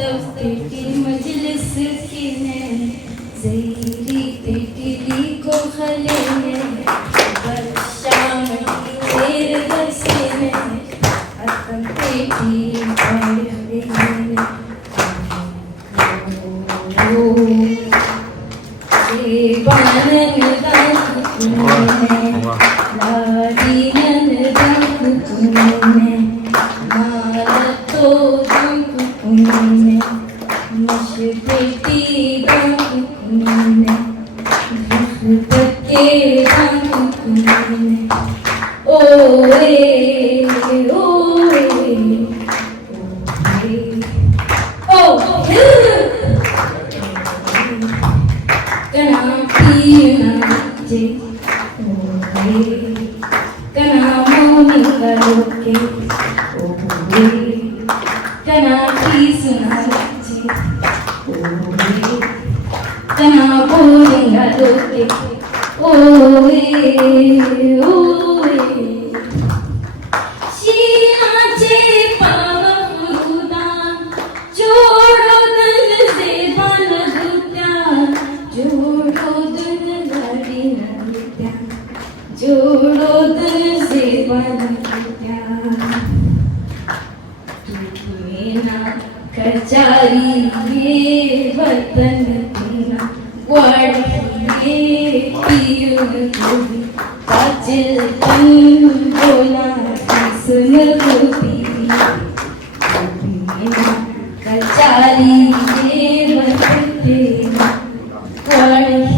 की मजलिस की मैं ज़हीरी तेरी को खले में शाम की देर बरसे में अतम तेरी बानन दाग तुमने लाडी नन दाग तुमने मारा तो दाग तुमने मशबेटी दाग तुमने बके दाग तुमने ओए ओए ओए कना पीना जे ओए कना मोनिंगा लोके ओए कना पी सुना जे ओए कना मोनिंगा लोके ओए ओए शीनाचे पावरुदा जोडो दल से बल दुत्या जोडो दल गाडी नत्या जोडो दल से बल दुत्या तुमेना कचारी ये वतन तेरा वाड़ी पियून गोभी काचिल तन बोला सुन गोपी कचारी ये वतन तेरा वाड़ी